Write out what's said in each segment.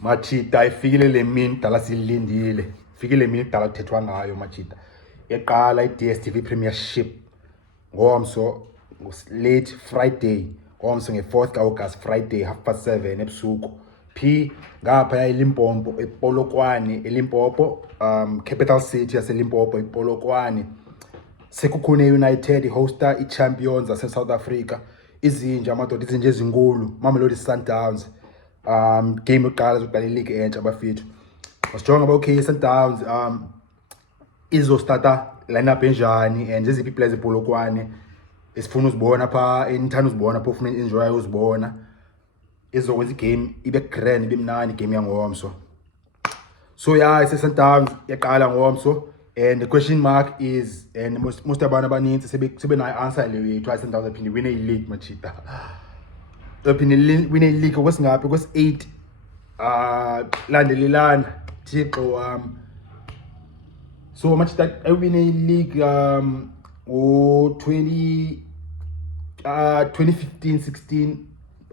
Machita ifikile le mini dala silindile. Ifikile mini dala kuthethwa ngayo Machita. Eqala i-DStv Premiership ngomso late Friday. Ngomso nge-4th ka-August Friday 7:30 ebusuku. P ngapha ya Limpopo ePolokwane eLimpopo capital city yase Limpopo ePolokwane. Sekhukhune United hosta i-champions ase South Africa. Izinja amadoda izinja ezinkulu Mamelodi Sundowns. Game yokuqala zokuqala ileague entsha abafethu. Wasijonga okay Sundowns izostata lineup enjani and eziphi players ePolokwane esifuna uzibona pha enithanda uzibona pha ufuna enjoy uzibona izokwenza igame ibe grand ibe mnandi game yangomso. So yeah, it's Sundowns yaqala ngomso and the question mark is and most abantu abaninzi sebe nayo answer le yethu Sundowns aphinde win i-league Machita. Aphinde win i-league kwesingaphi kwes-8 landelelana Thixo wami. So Machita I win i-league 2015-16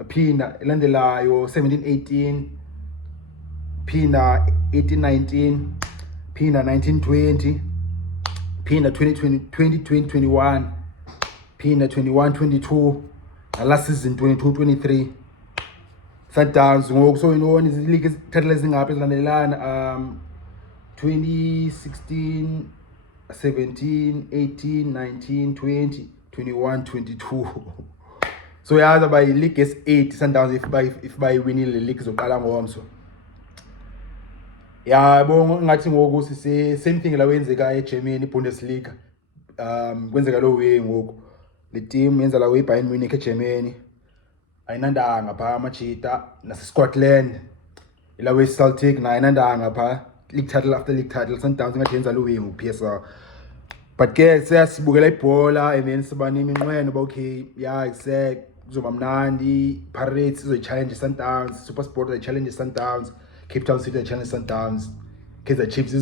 phinda elandelayo 17-18 phinda 18-19 phinda 19-20 phinda 20-21 phinda 21-22 last season 22-23 Sundowns ngoku so inoni izilike ezithathu ezingaphi ezilandelana 2016 17 18 19 20 21 22 so yaza by league S8 Sundowns if by winning the league zoqala ngomso. Yabo ngathi ngoku sise same thing la wenzeka eGermany Bundesliga kwenzeka lo way ngoku le team yenza la way Bayern Munich eGermany ayinandanga pha Machita nase Scotland ila way Celtic na ayinandanga pha league title after league title Sundowns ngathi yenza lo way ngoku PSL. But ke siyasibukela ibhola and then siba neminqweno ba okay yeah exact kuzoba mnandi Pirates izochallenge Sundowns SuperSport izochallenge Sundowns Cape Town City izochallenge Sundowns Kaizer Chiefs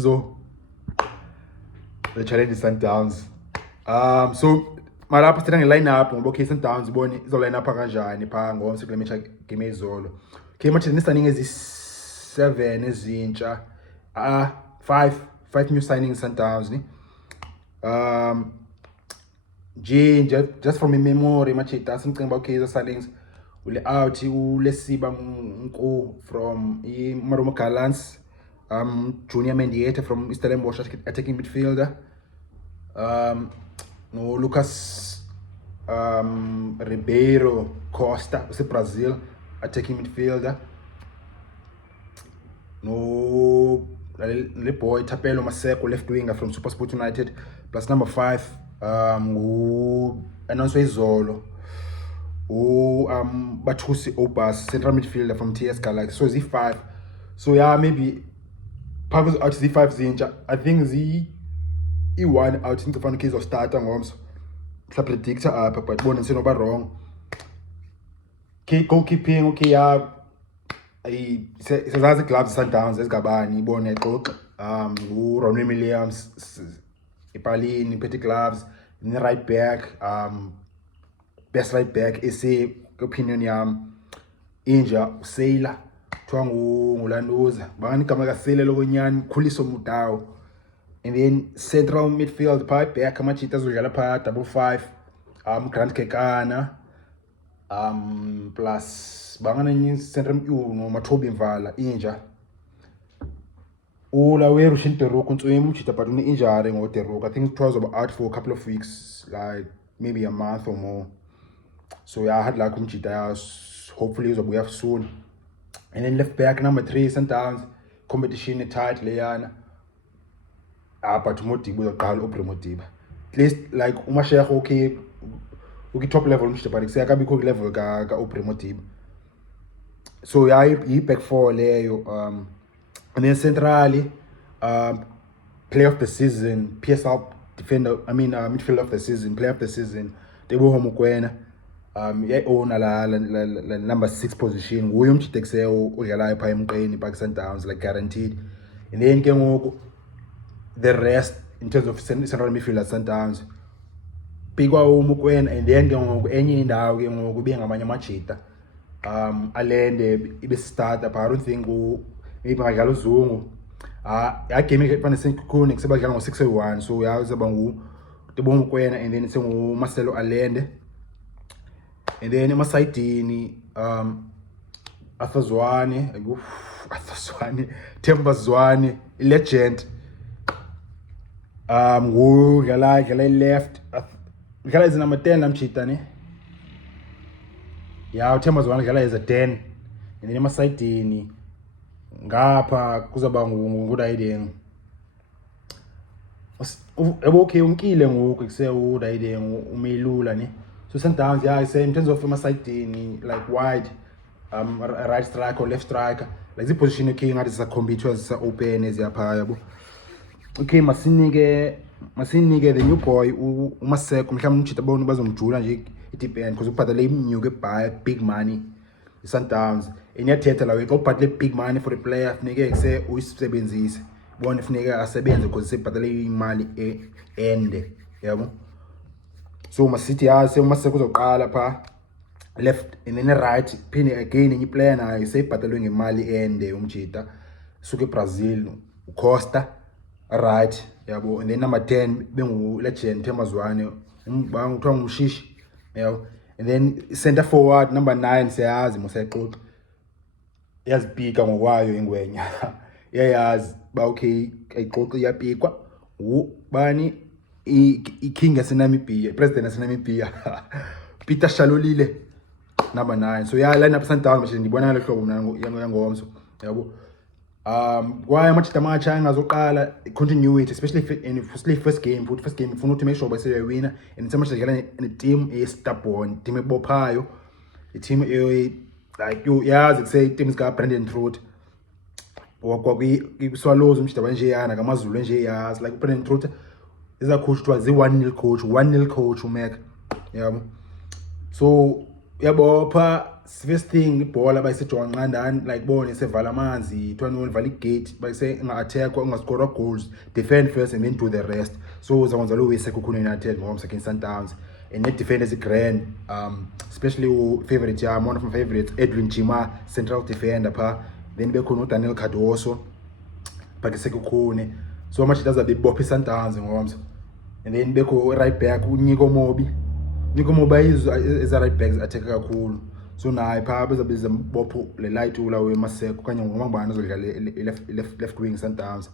izochallenge Sundowns so malapha sithatha nge-line up ngoba okay Sundowns ibone izo-line up kanjani pha ngomso kule match game ezolo. Okay manje nisaningi ezi-7 ezintsha 5 new signings Sundowns ni just from memory Machita simcinga okay izo signings ule out ule Siba Nku from Maromo Gallants Junior Mendieta from Stellenbosch attacking midfielder no Lucas Ribeiro Costa use Brazil attacking midfielder no le boy Tapelo Maseko left winger from SuperSport United plus number 5 anonswe izolo Bathusi Obas central midfielder from TS Galaxy so Z5 so yeah maybe Pacos out Z5 zintsha I think i1 out ngicofana case of starter ngomso sa predictor apha but bona senoba wrong goalkeeping okay yeah sezazi gloves Sundowns ezigabani ibone xoxa uRonwen Williams ipalini petty gloves in the right back best right back ese opinion yam inja Sailor kuthiwa ngulanduza bani igama kaSailor lokonyani Khuliso Mutawo and then central midfield pha back Machita azodlala pha 5 Grant Kekana plus bangana central no Mathobi Mvala inja ula we Rushin Teruk uNtswemu Machita but une injury ngo Teruk I think it was out for a couple of weeks like maybe a month or more. So yeah, I had like Machita hopefully uzobuya soon. And then left back number 3 Sundowns competition tight leyana but Modiba uzoqala uPremodiba at least like umashekho okay top level Machita but kuseyakabikho level ka uPremodiba so yeah yi back 4 leyo and then centrally player of the season PSL defender midfielder of the season player of the season Teboho Mokoena owner la number 6 position nguye Machita kuseyo udlalayo pha emqeni pha Sundowns like guaranteed and then ke ngoku the rest in terms of central midfielder Sundowns pikwa Mokoena and then ke ngoku enye indawo ke ngoku bengamanye Machita alende ibe start but I don't think maybe ngadlala uzungu ya game efana Sekhukhune kusebadlala ngo-6-1 so yazaba Themba Zwane and then sengu Marcelo alende and then emasayidini Arthur Zwane Themba Zwane legend dlala left dlala as number 10 lamchita ne ya Themba Zwane dlala as a 10 and then emasayidini ngapha kuzaba ngudayideng okay unkile ngoku kuse udayideng umelula ne so Sundowns yeah I say in terms of emasayidini like wide right striker or left striker like the position okay ngathi sisacompete as open eziyapha yabo okay masinike the new boy uMaseko mhlawumbe umjita bona bazomjula nje idepend because ubhadala imnyuke buy big money Sundowns eniyathetha lawe xa ubhadale big money for a player funeke kuse uyisebenzise bona funeke asebenze because sebhadale imali ende yabo so masithi yase uMaseko uzoqala pha left and then right phinde again enye player nayo seyibhadalwe ngemali ende umjita suke eBrazil uCosta right yabo and then number 10 bengu legend Themba Zwane kuthiwa ngumshishi yabo and then center forward number 9 siyazi mosayixoxa yazipika ngokwayo ingwenya yayazi ba okay ayixoxa iyapikwa ubani iking yaseNamibia president yaseNamibia Peter Shalolile number 9 so yeah line up Sundowns manje ndibona le hlobo mina yangomso yabo kwaye amajita amatsha engazoqala continuity especially in first game ufuna ukuthi make sure base winner and semasha dlala ne team stubborn team ebophayo i team like you yazi say teams ka Brandon Truth Swallows umjita banje yana kaMazulu nje yazi like Brandon Truth is a coach was the 1-0 coach uMac yabo so yabopha first thing ibhola bayisejowa nqandani like bone sevala amanzi 21 vala igate bayise nga-attack ungascore goals defend first and then do the rest so uzakwenza lo Sekhukhune United ngomsa against Sundowns and net defenders grand especially favorite yam one of my favorites Edwin Jima central defender pha then bekhona uDaniel Cardoso but Sekhukhune so much does a bit bophi Sundowns ngomsa and then bekho right back uNiko Mobi is a right back attack kakhulu so naye pha bezabiza bopho le light ula weMaseko kanye ngomabana azodlala left wing Sundowns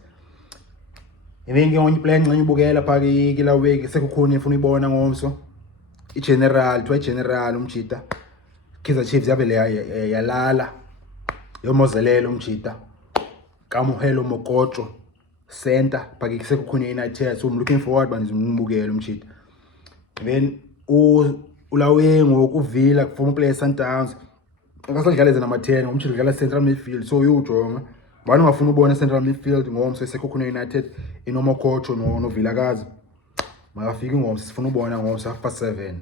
and then ngenye plan nxa ubukela pha kila week Sekhukhune ufuna ibona ngomso general umjita Kaizer Chiefs yabe yalala yomozelelo umjita Kamohelo Mokotjo center pha Sekhukhune United so I'm looking forward bani zimbukela umjita then ulawe ngokuvila former player Sundowns akasadlala number 10 umjita udlala central midfield so uyojonga bani ungafuna ubona central midfield ngomso Sekhukhune United inomokotjo no Vilakazi makafiki ngomso sifuna ubona ngomso 7:30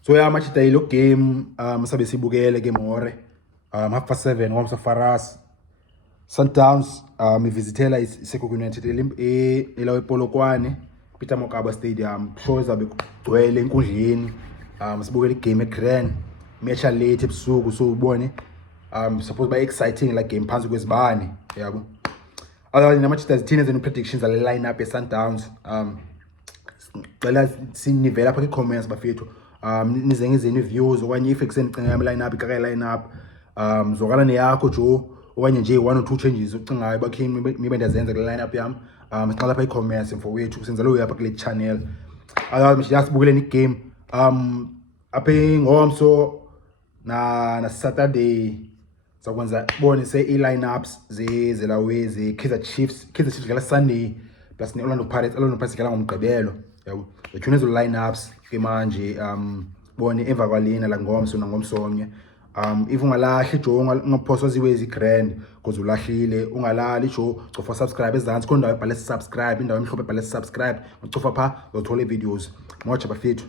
so ya machita ilo game sabe sibukele ke more 7:30 ngomso Faras Sundowns ivisitela Sekhukhune United elawe Polokwane Peter Mokaba Stadium shows abe kugcwele enkundleni sibukele igame eGrand match late ebusuku so ubone suppose by exciting like game phansi kwezibane yabo otherwise namachita zithina zenu predictions ale line up eSundowns cela sinivela pha comments bafethu nize ngizeni views okanye if eksenicinga yami line up ikaka line up zokala neyakho jo okanye nje 1 or 2 changes ucingayo bakhe mibe ndazenza kule line up yami siqala pha i-comments mfowethu senza lo yapha kule channel sibukele igame apha ngomso na Saturday sakwenza bone se i-line ups zelawe ze-Kaizer Chiefs dlala Sunday plus ne-Orlando Pirates dlala ngomgqibelo yabo bethuna ezo line ups ke manje bone emva kwalena la ngomso nangomsonye if ungalahli jo ungaphoswa ziwezi grand because ulahlile ungalali jo cofa subscribe ezantsi khona indawo ebhale subscribe indawo emhlophe ebhale subscribe ucofa pha uzothola videos moja bafethu.